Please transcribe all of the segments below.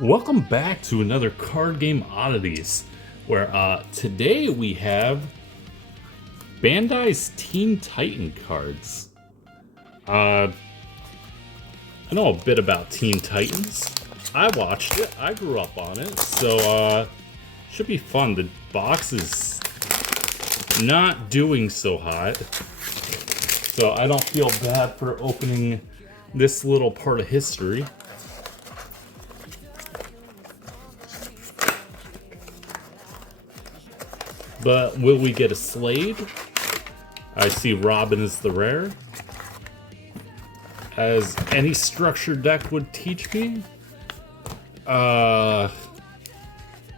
Welcome back to another card game Oddities, where today we have Bandai's Teen Titan cards. I know a bit about Teen Titans. I watched it, I grew up on it, so should be fun. The box is not doing so hot, so I don't feel bad for opening this little part of history. But will we get a Slade? I see Robin is the rare. As any structured deck would teach me.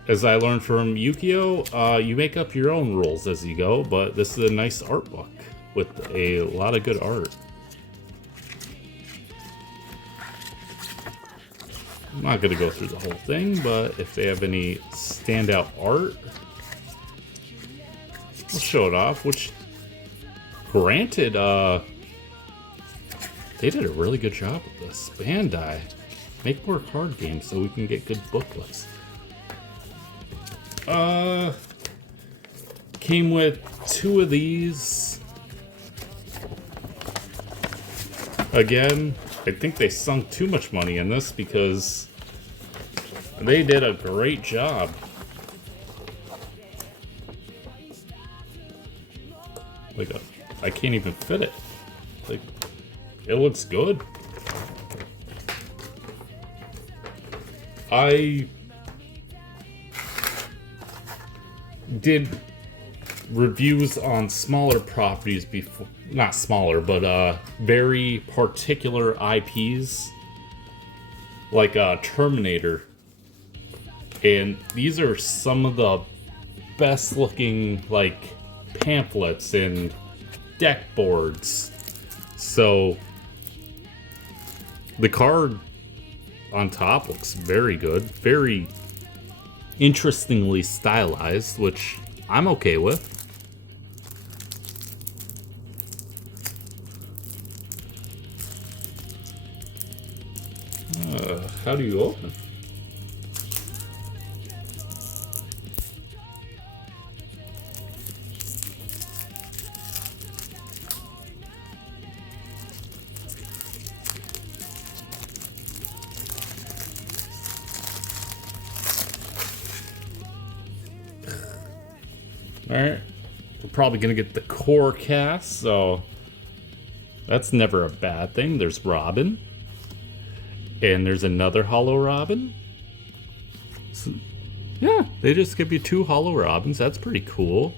As I learned from Yukio, you make up your own rules as you go, but this is a nice art book with a lot of good art. I'm not going to go through the whole thing, but if they have any standout art, we'll show it off, which, granted, they did a really good job with this. Bandai, make more card games so we can get good booklets. Came with 2 of these. Again, I think they sunk too much money in this because they did a great job. Like, I can't even fit it. Like, it looks good. I did reviews on smaller properties before, not smaller, but very particular IPs, like Terminator. And these are some of the best looking, like, pamphlets and deck boards. So the card on top looks very good, very interestingly stylized, which I'm okay with. How do you open? Alright, we're probably going to get the core cast, so that's never a bad thing. There's Robin, and there's another Hollow Robin. So, yeah, they just give you 2 Hollow Robins. That's pretty cool.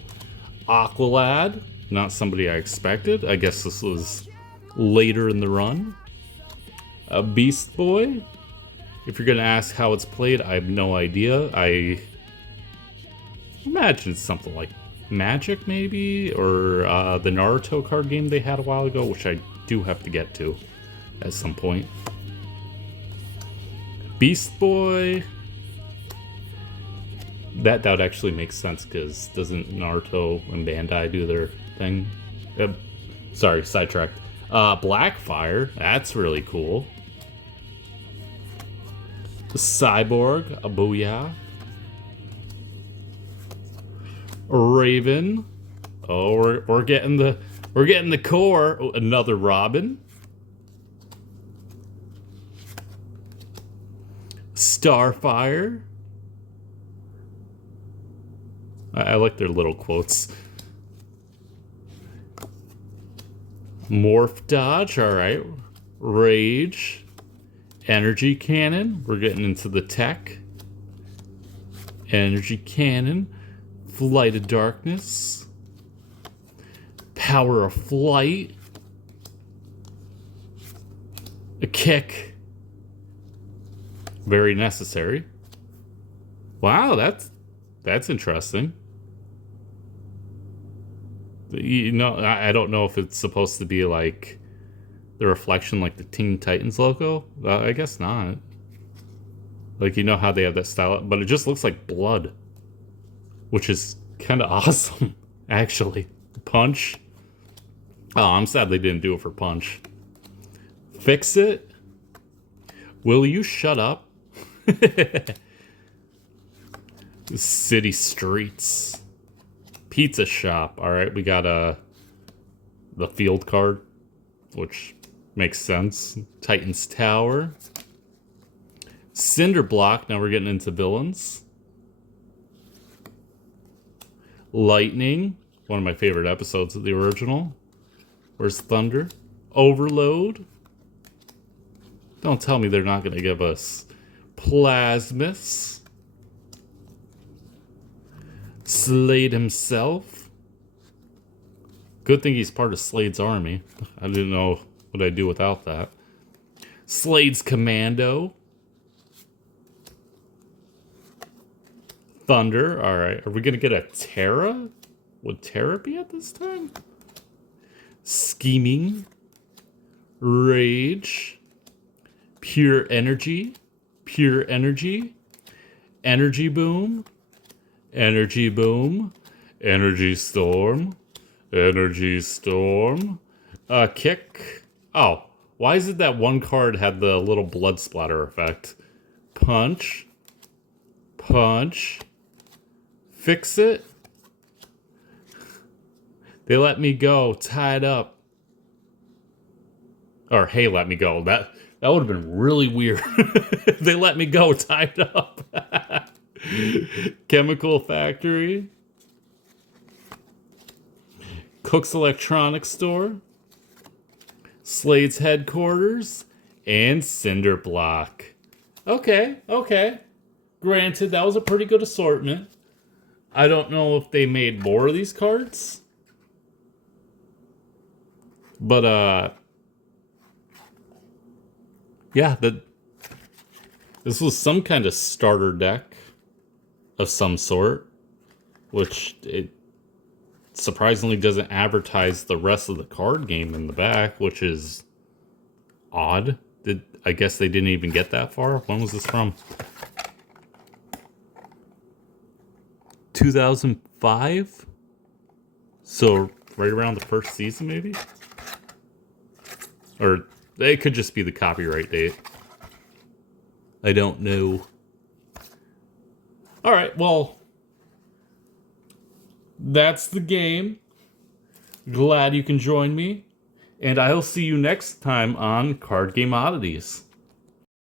Aqualad, not somebody I expected. I guess this was later in the run. A Beast Boy. If you're going to ask how it's played, I have no idea. I imagine it's something like Magic, maybe, or the Naruto card game they had a while ago, which I do have to get to at some point. Beast Boy. That would actually make sense, because doesn't Naruto and Bandai do their thing? Sorry, sidetracked. Blackfire. That's really cool. The Cyborg. A Booyah. Raven. Oh, we're getting the core. Oh, another Robin. Starfire. I like their little quotes. Morph Dodge, alright. Rage. Energy Cannon. We're getting into the tech. Energy Cannon. Flight of Darkness. Power of Flight. A Kick. Very necessary. Wow, that's interesting. You know, I don't know if it's supposed to be like the reflection like the Teen Titans logo. I guess not. Like, you know how they have that style, but it just looks like blood. which is kind of awesome, actually. Punch. Oh, I'm sad they didn't do it for Punch. Fix It. Will you shut up? City Streets. Pizza Shop. All right, we got the field card, which makes sense. Titan's Tower. Cinder Block. Now we're getting into villains. Lightning. One of my favorite episodes of the original. Where's Thunder? Overload. Don't tell me they're not going to give us Plasmus. Slade himself. Good thing he's part of Slade's army. I didn't know what I'd do without that. Slade's Commando. Thunder. Alright. Are we going to get a Terra? Would Terra be at this time? Scheming. Rage. Pure Energy. Pure Energy. Energy Boom. Energy Boom. Energy Storm. Energy Storm. Kick. Oh, why is it that one card had the little blood splatter effect? Punch. Punch. Fix It. They let me go. Tied up. Or, hey, let me go. That would have been really weird. They let me go. Tied up. Chemical Factory. Cook's Electronics Store. Slade's Headquarters. And Cinder Block. Okay, okay. Granted, that was a pretty good assortment. I don't know if they made more of these cards. But, yeah, this was some kind of starter deck of some sort, which it surprisingly doesn't advertise the rest of the card game in the back, which is odd. I guess they didn't even get that far. When was this from? 2005? So right around the first season, maybe? Or it could just be the copyright date. I don't know. Alright, well, that's the game. Glad you can join me. And I'll see you next time on Card Game Oddities.